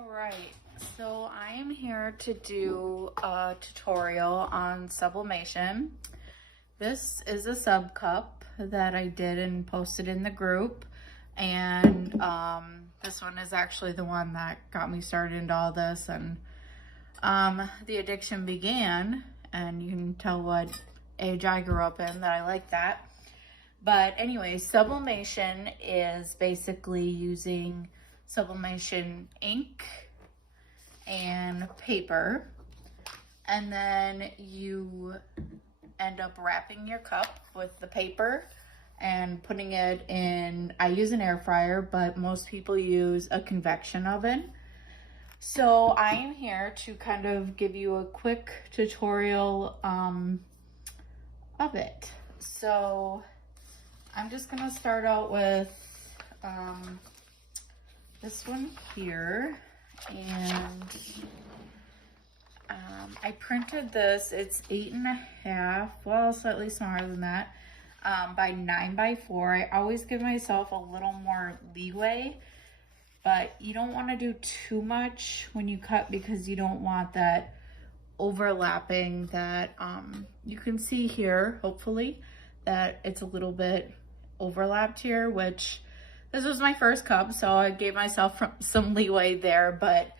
Alright, so I am here to do a tutorial on sublimation. This is a sub cup that I did and posted in the group, and this one is actually the one that got me started into all this, and the addiction began, and you can tell what age I grew up in that I like that. But anyway, sublimation is basically using sublimation ink and paper, and then you end up wrapping your cup with the paper and putting it in, I use an air fryer, but most people use a convection oven. So I am here to kind of give you a quick tutorial of it. So I'm just gonna start out with this one here, and I printed this. It's 8.5, well, slightly smaller than that, by 9x4. I always give myself a little more leeway, but you don't want to do too much when you cut because you don't want that overlapping that you can see here, hopefully, that it's a little bit overlapped here, which this was my first cup, so I gave myself some leeway there, but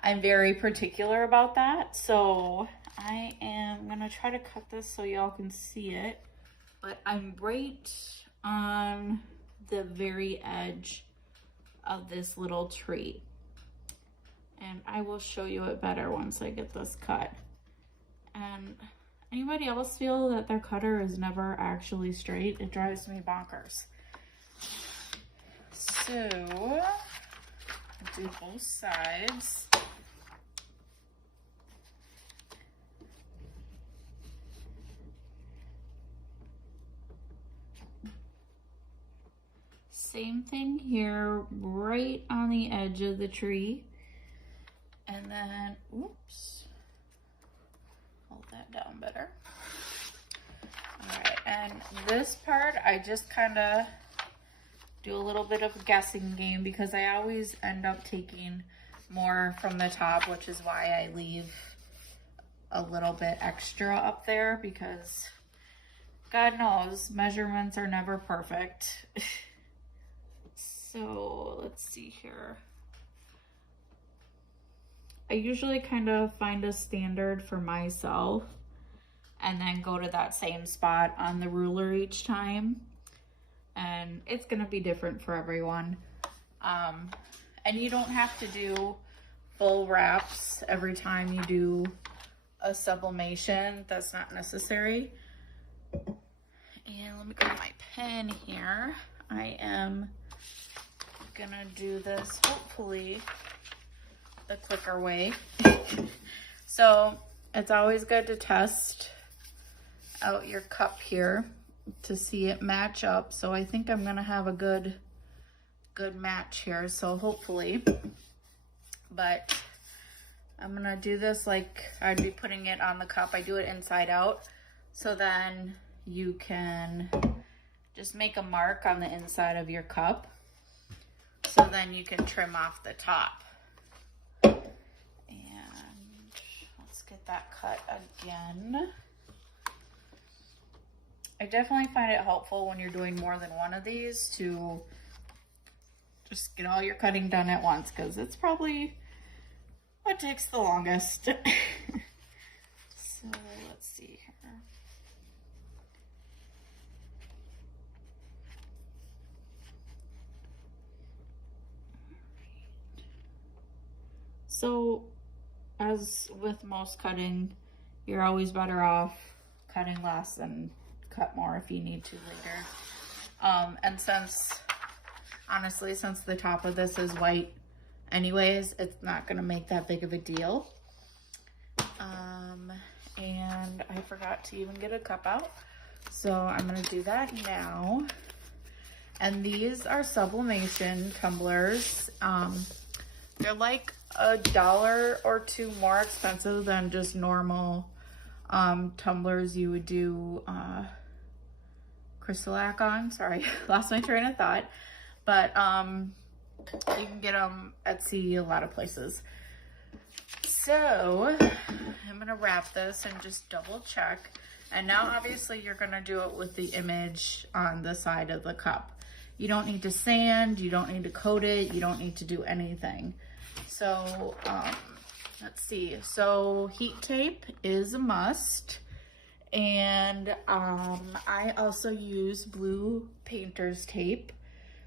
I'm very particular about that. So I am gonna try to cut this so y'all can see it, but I'm right on the very edge of this little tree. And I will show you it better once I get this cut. And anybody else feel that their cutter is never actually straight? It drives me bonkers. So, do both sides. Same thing here, right on the edge of the tree. And then, oops, hold that down better. All right, and this part, I just kind of do a little bit of a guessing game because I always end up taking more from the top, which is why I leave a little bit extra up there, because God knows measurements are never perfect. So let's see here. I usually kind of find a standard for myself and then go to that same spot on the ruler each time. And it's gonna be different for everyone. And you don't have to do full wraps every time you do a sublimation. That's not necessary. And let me grab my pen here. I am gonna do this hopefully the quicker way. So it's always good to test out your cup here to see it match up. So I think I'm gonna have a good match here, so hopefully. But I'm gonna do this like I'd be putting it on the cup. I do it inside out, so then you can just make a mark on the inside of your cup, so then you can trim off the top. And let's get that cut again. I definitely find it helpful when you're doing more than one of these to just get all your cutting done at once, because it's probably what takes the longest. So let's see here. So as with most cutting, you're always better off cutting less and cut more if you need to later. And honestly, since the top of this is white anyways, it's not gonna make that big of a deal. And I forgot to even get a cup out, so I'm gonna do that now. And these are sublimation tumblers. They're like $1 or $2 more expensive than just normal tumblers you would do crystalac on. Sorry, lost my train of thought. But You can get them at Etsy, a lot of places. So I'm gonna wrap this and just double check. And now obviously you're gonna do it with the image on the side of the cup. You don't need to sand, you don't need to coat it, you don't need to do anything. So let's see. So heat tape is a must. And I also use blue painter's tape.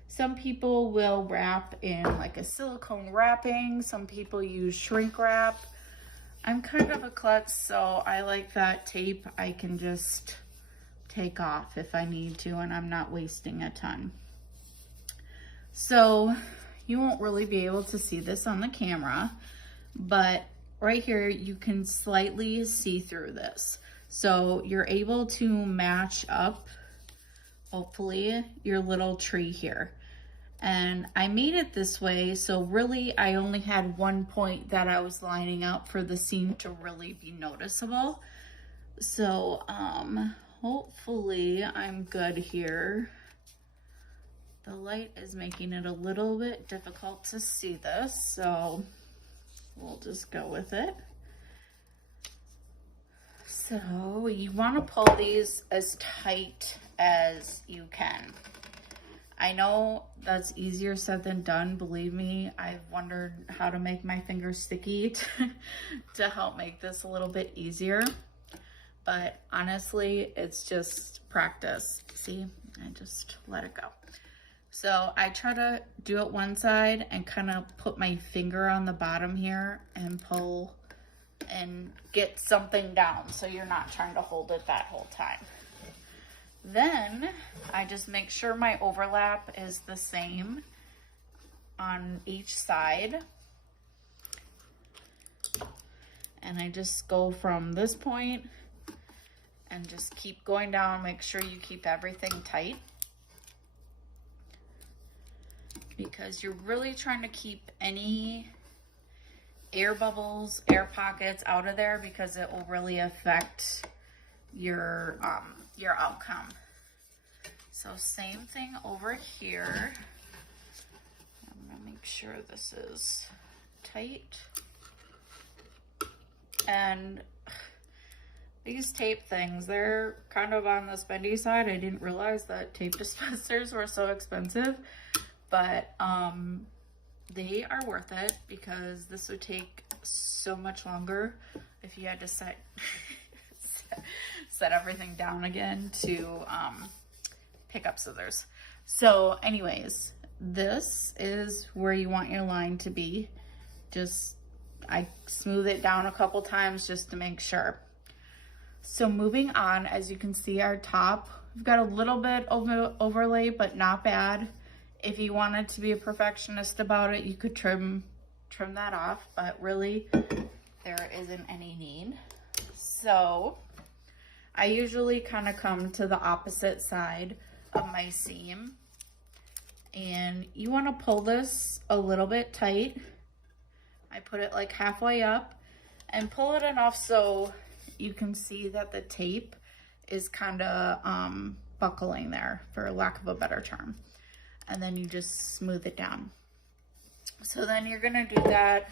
Some people will wrap in like a silicone wrapping. Some people use shrink wrap. I'm kind of a klutz, so I like that tape I can just take off if I need to, and I'm not wasting a ton. So you won't really be able to see this on the camera, but right here you can slightly see through this. So you're able to match up, hopefully, your little tree here. And I made it this way, so really I only had one point that I was lining up for the seam to really be noticeable. So hopefully I'm good here. The light is making it a little bit difficult to see this, so we'll just go with it. So you want to pull these as tight as you can. I know that's easier said than done. Believe me, I've wondered how to make my fingers sticky to help make this a little bit easier. But honestly, it's just practice. See, I just let it go. So I try to do it one side and kind of put my finger on the bottom here and pull and get something down so you're not trying to hold it that whole time. Then I just make sure my overlap is the same on each side. And I just go from this point and just keep going down. Make sure you keep everything tight, because you're really trying to keep any air bubbles, air pockets out of there, because it will really affect your outcome. So same thing over here. I'm gonna make sure this is tight. And these tape things, they're kind of on the spendy side. I didn't realize that tape dispensers were so expensive, but they are worth it, because this would take so much longer if you had to set everything down again to pick up scissors. So anyways, this is where you want your line to be. Just, I smooth it down a couple times just to make sure. So moving on, as you can see, our top, we've got a little bit of overlay, but not bad. If you wanted to be a perfectionist about it, you could trim that off, but really there isn't any need. So I usually kind of come to the opposite side of my seam, and you want to pull this a little bit tight. I put it like halfway up and pull it enough so you can see that the tape is kind of buckling there, for lack of a better term. And then you just smooth it down. So then you're gonna do that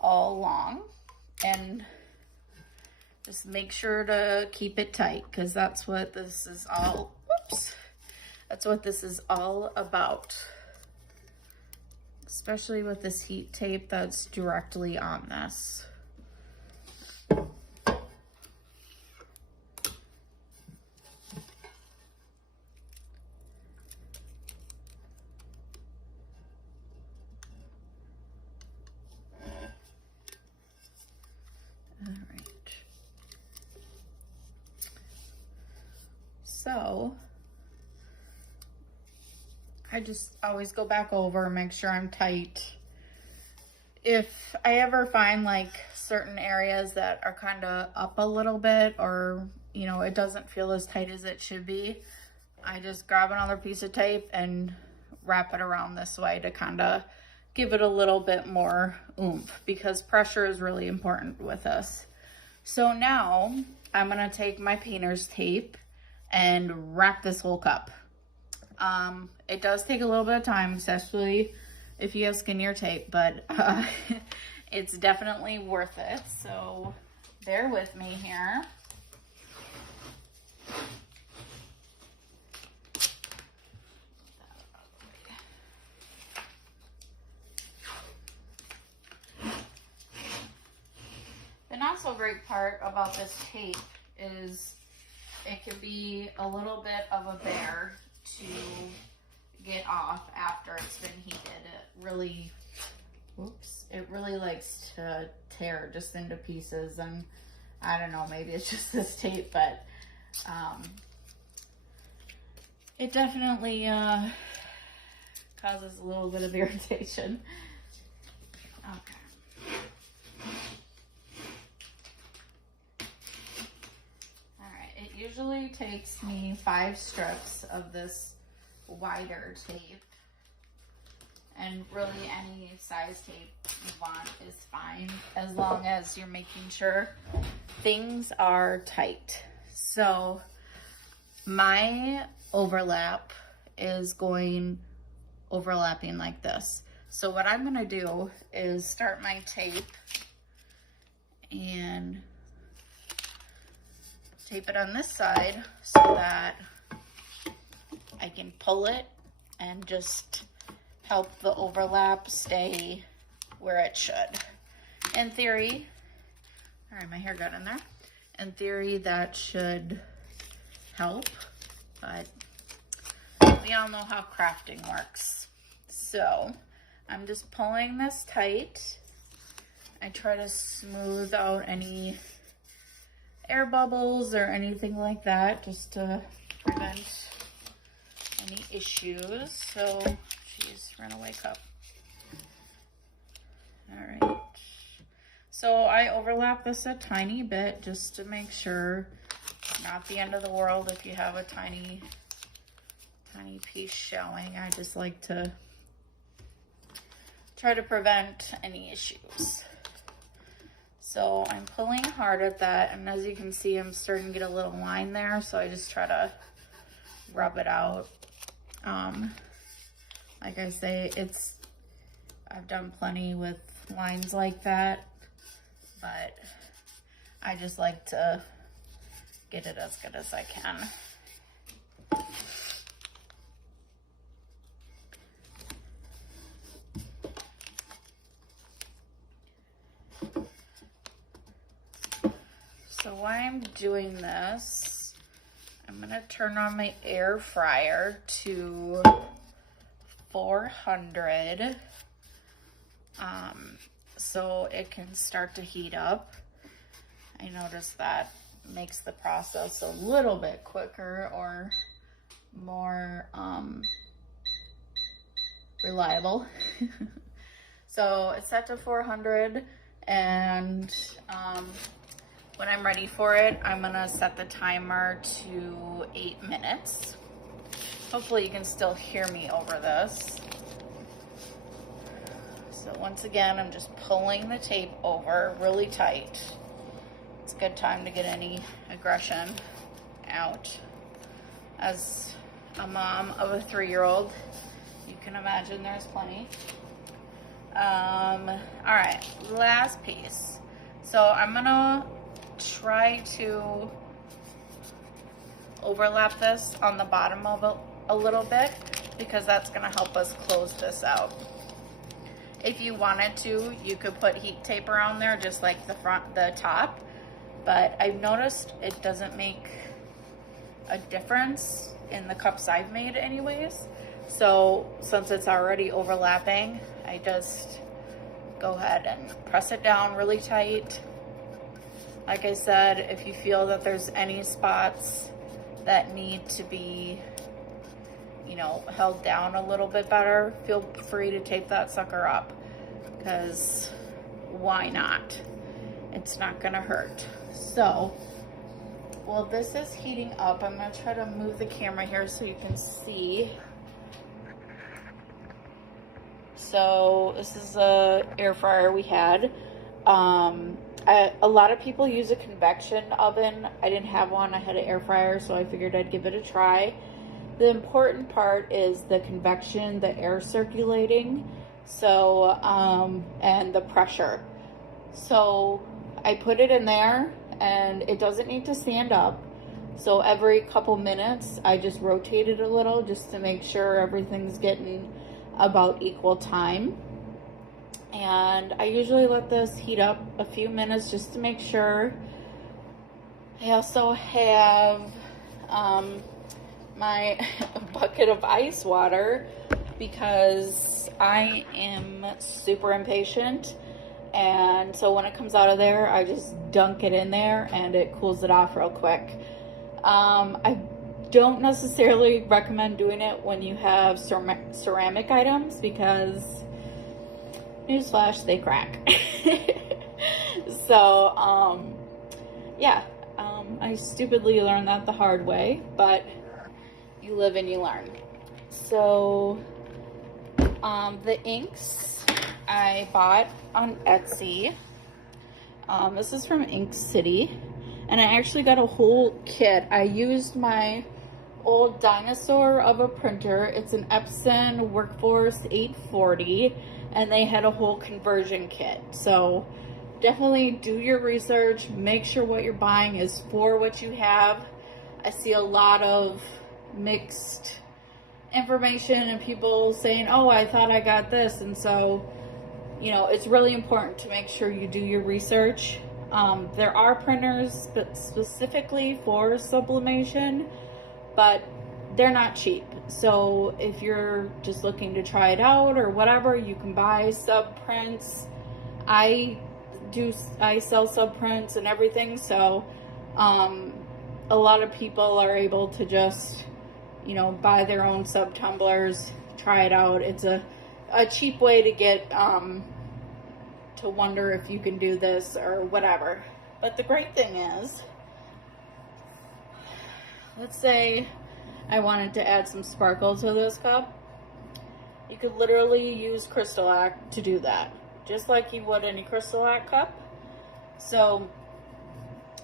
all along, and just make sure to keep it tight, because that's what this is all, whoops, that's what this is all about. Especially with this heat tape that's directly on this. So I just always go back over, make sure I'm tight. If I ever find like certain areas that are kind of up a little bit, or you know, it doesn't feel as tight as it should be, I just grab another piece of tape and wrap it around this way to kind of give it a little bit more oomph, because pressure is really important with us. So now I'm gonna take my painter's tape and wrap this whole cup. It does take a little bit of time, especially if you have skinnier tape, but it's definitely worth it. So bear with me here. The not so great part about this tape is it can be a little bit of a bear to get off after it's been heated. It really likes to tear just into pieces, and I don't know, maybe it's just this tape, but it definitely causes a little bit of irritation. Okay. Usually takes me 5 strips of this wider tape, and really any size tape you want is fine as long as you're making sure things are tight. So my overlap is overlapping like this. So what I'm going to do is start my tape and tape it on this side so that I can pull it and just help the overlap stay where it should. In theory, all right, my hair got in there. In theory, that should help, but we all know how crafting works. So I'm just pulling this tight. I try to smooth out any air bubbles or anything like that, just to prevent any issues. So, geez, we're gonna wake up. All right. So I overlap this a tiny bit just to make sure, not the end of the world if you have a tiny piece showing. I just like to try to prevent any issues. So I'm pulling hard at that, and as you can see, I'm starting to get a little line there, so I just try to rub it out. Like I say, I've done plenty with lines like that, but I just like to get it as good as I can. So while I'm doing this, I'm gonna turn on my air fryer to 400 so it can start to heat up. I noticed that makes the process a little bit quicker or more reliable. So it's set to 400, and when I'm ready for it, I'm gonna set the timer to 8 minutes. Hopefully you can still hear me over this. So once again, I'm just pulling the tape over really tight. It's a good time to get any aggression out. As a mom of a 3-year-old, you can imagine there's plenty. All right, last piece. So I'm gonna try to overlap this on the bottom of it a little bit, because that's going to help us close this out. If you wanted to, you could put heat tape around there just like the top, but I've noticed it doesn't make a difference in the cups I've made anyways. So since it's already overlapping, I just go ahead and press it down really tight. Like I said, if you feel that there's any spots that need to be, you know, held down a little bit better, feel free to tape that sucker up, because why not? It's not gonna hurt. So, while this is heating up, I'm gonna try to move the camera here so you can see. So this is a air fryer we had. A lot of people use a convection oven. I didn't have one. I had an air fryer, so I figured I'd give it a try. The important part is the convection, the air circulating, So, and the pressure. So I put it in there, and it doesn't need to stand up. So every couple minutes, I just rotate it a little just to make sure everything's getting about equal time. And I usually let this heat up a few minutes just to make sure. I also have my bucket of ice water because I am super impatient. And so when it comes out of there, I just dunk it in there and it cools it off real quick. I don't necessarily recommend doing it when you have ceramic items because, newsflash, they crack. So, yeah, I stupidly learned that the hard way, but you live and you learn. So, the inks I bought on Etsy. This is from Ink City, and I actually got a whole kit. I used my old dinosaur of a printer. It's an Epson Workforce 840, and they had a whole conversion kit. So definitely do your research, make sure what you're buying is for what you have. I see a lot of mixed information and people saying, oh, I thought I got this. And so, you know, it's really important to make sure you do your research. There are printers specifically for sublimation, but they're not cheap. So if you're just looking to try it out or whatever, you can buy sub prints. I sell sub prints and everything, so a lot of people are able to just, you know, buy their own sub tumblers, try it out. It's a cheap way to get to wonder if you can do this or whatever. But the great thing is, let's say I wanted to add some sparkle to this cup. You could literally use crystalac to do that, just like you would any crystalac cup. So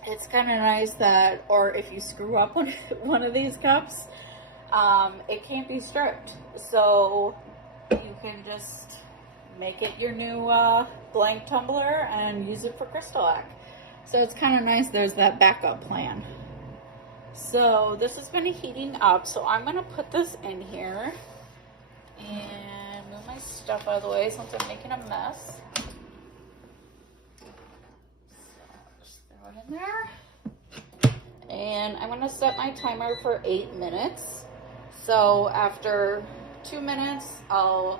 it's kind of nice that, or if you screw up one of these cups, it can't be stripped. So you can just make it your new blank tumbler and use it for crystalac. So it's kind of nice there's that backup plan. So this has been heating up, so I'm gonna put this in here and move my stuff out of the way since I'm making a mess. So just throw it in there. And I'm gonna set my timer for 8 minutes. So after 2 minutes, I'll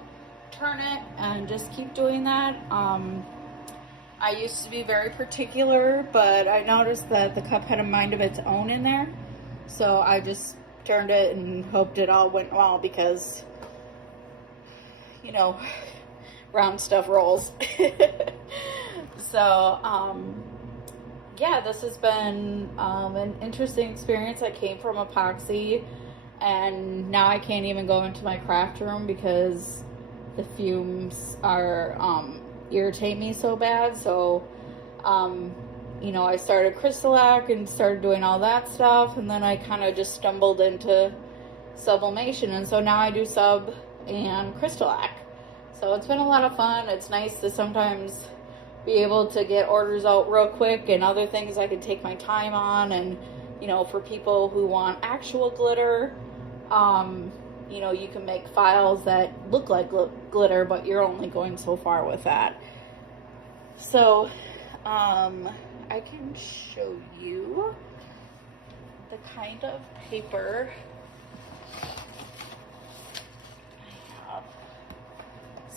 turn it and just keep doing that. I used to be very particular, but I noticed that the cup had a mind of its own in there. So I just turned it and hoped it all went well because, you know, round stuff rolls. So, yeah, this has been an interesting experience. I came from epoxy, and now I can't even go into my craft room because the fumes are irritate me so bad. So you know, I started crystalac and started doing all that stuff, and then I kind of just stumbled into sublimation, and so now I do sub and crystalac. So it's been a lot of fun. It's nice to sometimes be able to get orders out real quick and other things I can take my time on. And you know, for people who want actual glitter, you know, you can make files that look like glitter, but you're only going so far with that. So I can show you the kind of paper I have.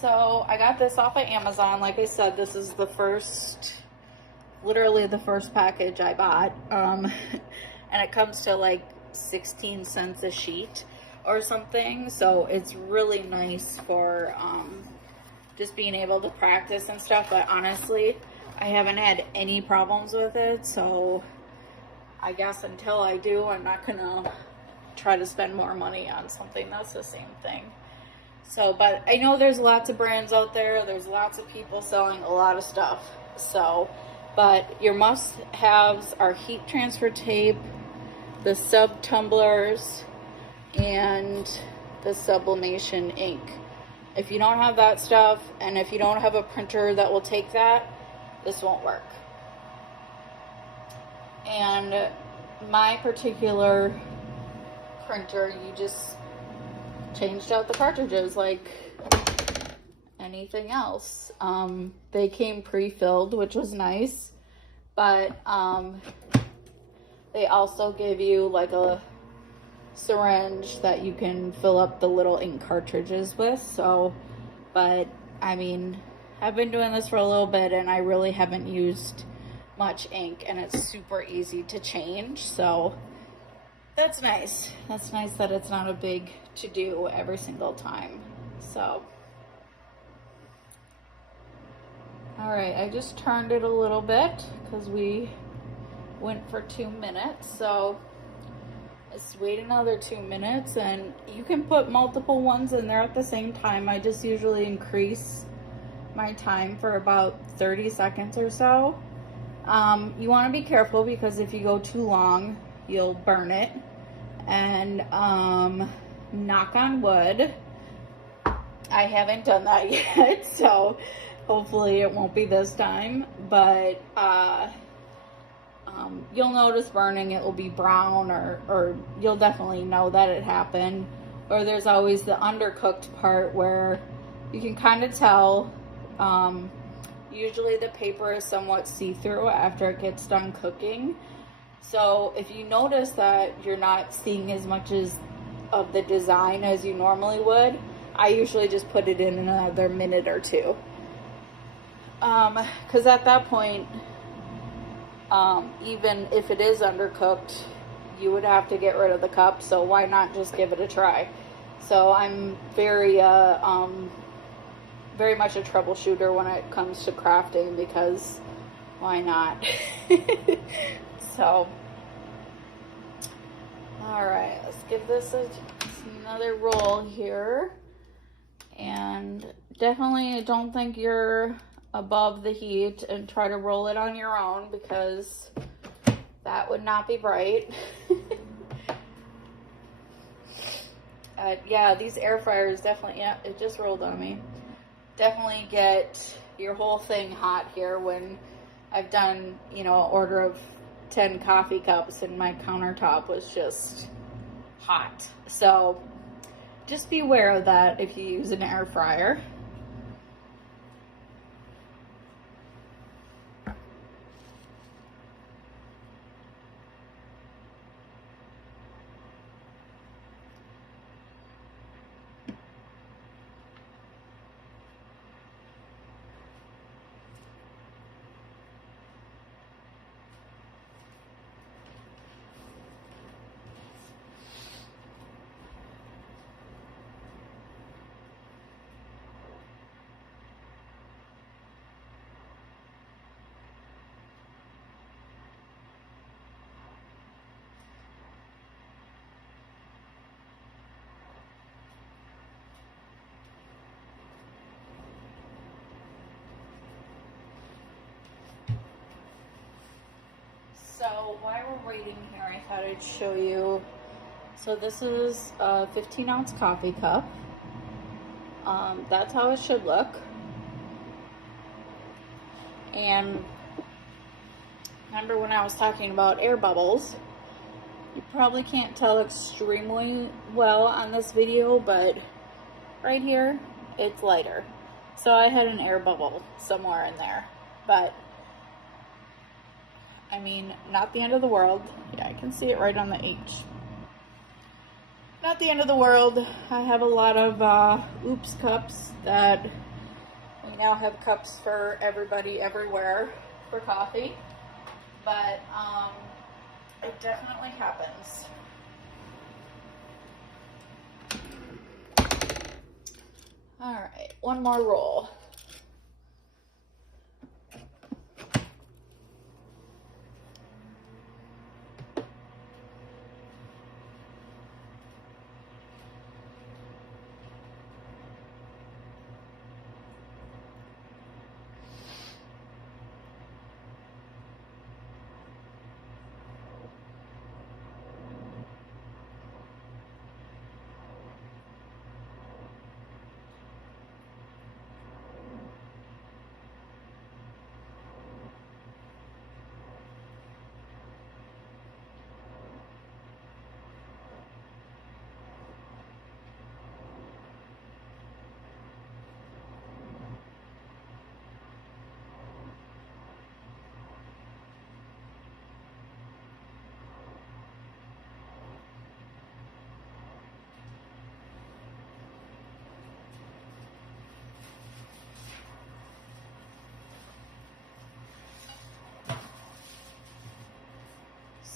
So I got this off of Amazon. Like I said, this is the first, literally the first package I bought. And it comes to like 16 cents a sheet or something. So it's really nice for just being able to practice and stuff. But honestly, I haven't had any problems with it, so I guess until I do, I'm not gonna try to spend more money on something that's the same thing. So, but I know there's lots of brands out there, there's lots of people selling a lot of stuff. So, but your must-haves are heat transfer tape, the sub tumblers, and the sublimation ink. If you don't have that stuff, and if you don't have a printer that will take that, this won't work. And my particular printer, you just changed out the cartridges like anything else. They came pre-filled, which was nice, but they also give you like a syringe that you can fill up the little ink cartridges with. So, but I mean, I've been doing this for a little bit and I really haven't used much ink, and it's super easy to change, so that's nice. That's nice that it's not a big to do every single time. So all right, I just turned it a little bit because we went for 2 minutes, so let's wait another 2 minutes. And you can put multiple ones in there at the same time. I just usually increase my time for about 30 seconds or so. You want to be careful because if you go too long, you'll burn it. And knock on wood, I haven't done that yet, so hopefully it won't be this time. But you'll notice burning. It will be brown, or you'll definitely know that it happened. Or there's always the undercooked part where you can kind of tell. Usually the paper is somewhat see-through after it gets done cooking. So if you notice that you're not seeing as much of the design as you normally would, I usually just put it in another minute or two. Because at that point, even if it is undercooked, you would have to get rid of the cup, so why not just give it a try? So I'm very much a troubleshooter when it comes to crafting, because why not? So, all right, let's give this another roll here. And definitely don't think you're above the heat and try to roll it on your own, because that would not be right. Yeah, these air fryers definitely, yeah, it just rolled on me. Definitely get your whole thing hot here. When I've done, you know, an order of 10 coffee cups and my countertop was just hot. So just be aware of that if you use an air fryer. So while we're waiting here, I thought I'd show you. So this is a 15-ounce coffee cup. That's how it should look. And remember when I was talking about air bubbles? You probably can't tell extremely well on this video, but right here, it's lighter. So I had an air bubble somewhere in there, but I mean, not the end of the world. Yeah, I can see it right on the H. Not the end of the world. I have a lot of oops cups that we now have cups for everybody everywhere for coffee. But it definitely happens. All right, one more roll.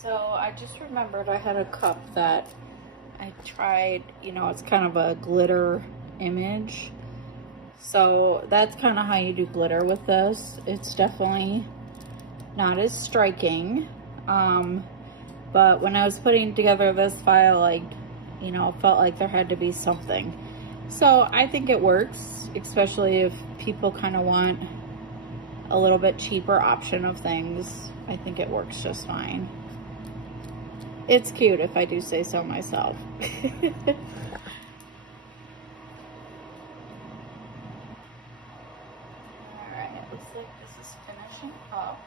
So I just remembered I had a cup that I tried, you know, it's kind of a glitter image. So that's kind of how you do glitter with this. It's definitely not as striking. But when I was putting together this file, like, you know, felt like there had to be something. So I think it works, especially if people kind of want a little bit cheaper option of things. I think it works just fine. It's cute if I do say so myself. Alright, it looks like this is finishing up.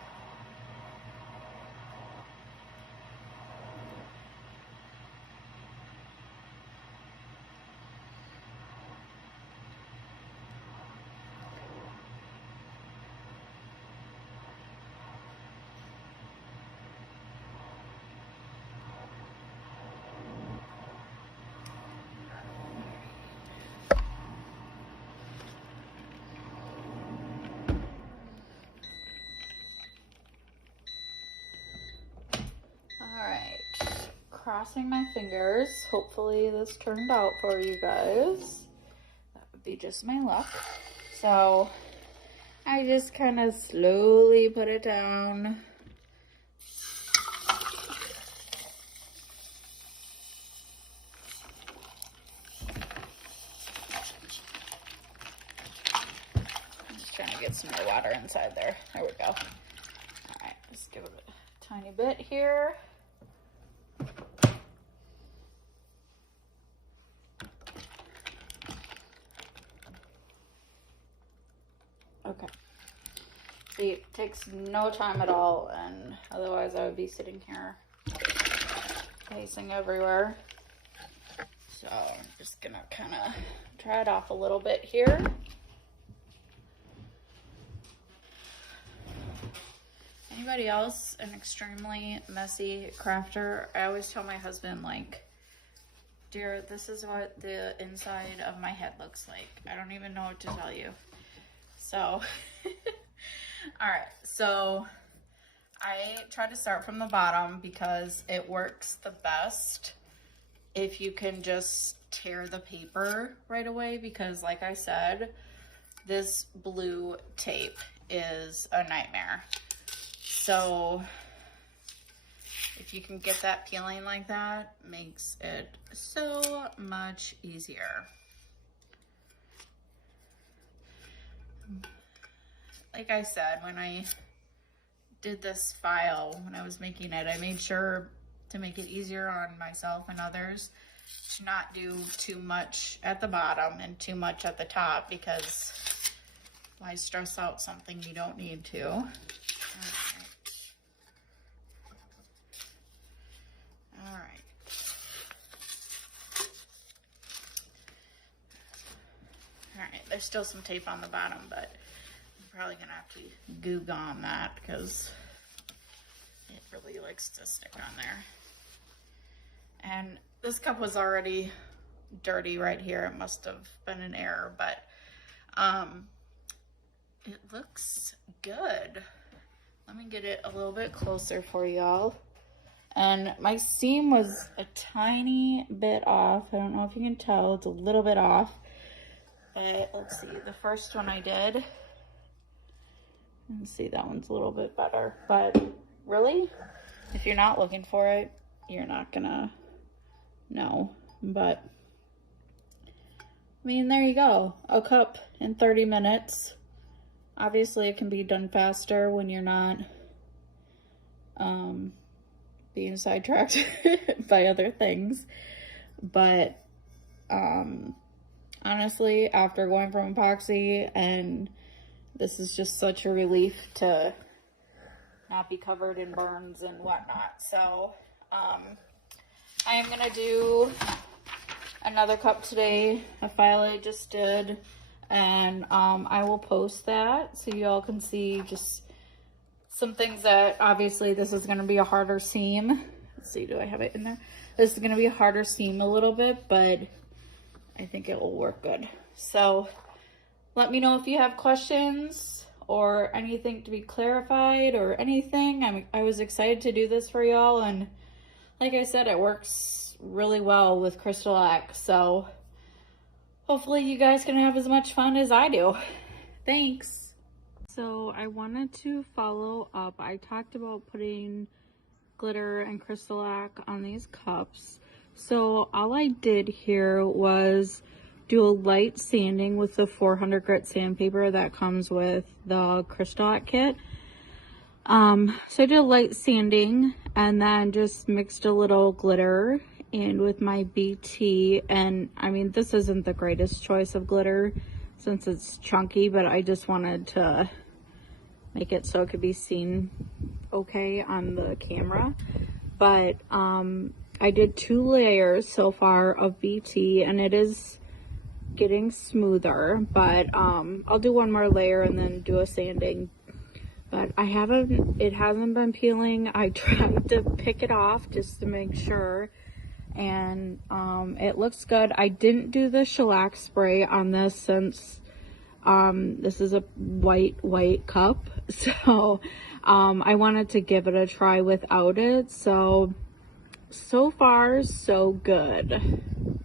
Alright, crossing my fingers. Hopefully this turned out for you guys. That would be just my luck. So I just kind of slowly put it down. I'm just trying to get some more water inside there. There we go. Alright, let's give it a tiny bit here. Okay. See, it takes no time at all, and otherwise I would be sitting here pacing everywhere. So I'm just gonna kind of try it off a little bit here. Anybody else an extremely messy crafter? I always tell my husband, like, dear, this is what the inside of my head looks like. I don't even know what to tell you. So, all right, so I try to start from the bottom because it works the best if you can just tear the paper right away, because like I said, this blue tape is a nightmare. So if you can get that peeling like that, makes it so much easier. Like I said, when I did this file, when I was making it, I made sure to make it easier on myself and others to not do too much at the bottom and too much at the top, because why stress out something you don't need to? All right. All right, there's still some tape on the bottom, but I'm probably gonna have to goo gone that because it really likes to stick on there. And this cup was already dirty right here. It must have been an error, but it looks good. Let me get it a little bit closer for y'all. And my seam was a tiny bit off. I don't know if you can tell, it's a little bit off. But let's see, the first one I did, let's see, that one's a little bit better. But really, if you're not looking for it, you're not gonna know. But I mean, there you go, a cup in 30 minutes. Obviously it can be done faster when you're not being sidetracked by other things. But honestly, after going from epoxy, and this is just such a relief to not be covered in burns and whatnot. So I am gonna do another cup today, a file I just did, and I will post that so y'all can see just some things that, obviously this is gonna be a harder seam. Let's see, do I have it in there? This is gonna be a harder seam a little bit, but I think it will work good. So let me know if you have questions or anything to be clarified or anything. I was excited to do this for y'all, and like I said, it works really well with crystalac, so hopefully you guys can have as much fun as I do. Thanks. So I wanted to follow up. I talked about putting glitter and crystalac on these cups. So all I did here was do a light sanding with the 400 grit sandpaper that comes with the crystalac kit. So I did a light sanding and then just mixed a little glitter in with my BT. And I mean, this isn't the greatest choice of glitter since it's chunky, but I just wanted to make it so it could be seen okay on the camera. But I did 2 layers so far of BT, and it is getting smoother, but I'll do 1 more layer and then do a sanding. But it hasn't been peeling. I tried to pick it off just to make sure, and it looks good. I didn't do the shellac spray on this since this is a white cup, so I wanted to give it a try without it. So far so good.